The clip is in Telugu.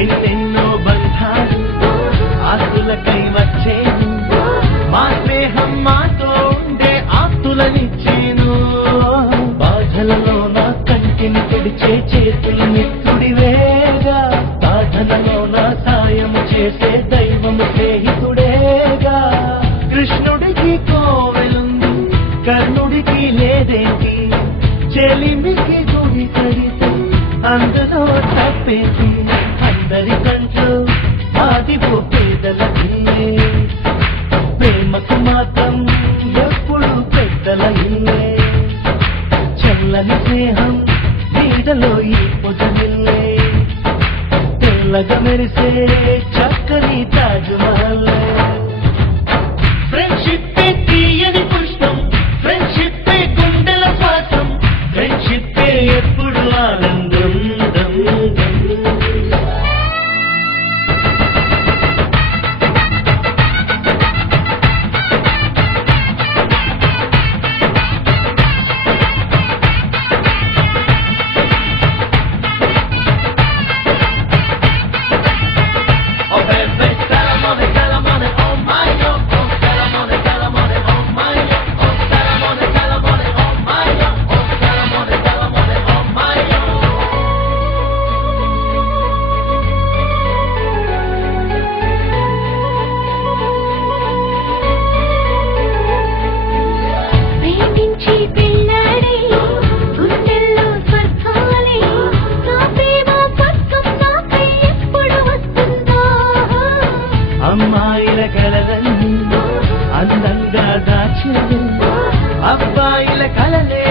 ఎన్నెన్నో బంధాలు ఆస్తులకై వచ్చేను, మా స్నేహం మాతో ఉండే ఆస్తులనిచ్చేను. బాధలలో నా కంటిని తుడిచే చేతులు మిత్రుడివేగా, సాధనలో నా సాయం చేసే దైవము స్నేహితుడేగా. కృష్ణుడికి కోవెలుంది, కర్ణుడికి లేదేంటి, చెలిమికి గుడి కడితే అందులో తప్పేసి. అందరి కంట్లో ఆదిపో పేదల ఇల్లే, ప్రేమకు మాత్రం ఎప్పుడు పెద్దల ఇల్లే. చల్లని స్నేహం నీడలో ఈ పొదనిల్లే, తెల్లగా మెరిసే చక్కని తాజ్మహల్. ఫ్రెండ్షిప్ తీయని పుష్పం, ఫ్రెండ్షిప్ గుండెల శ్వాసం, ఫ్రెండ్షిప్ ఎప్పుడు ఆనందం. అమ్మాయిల కలలన్నీ అందంగా దాచారు, అబ్బాయిల కలలే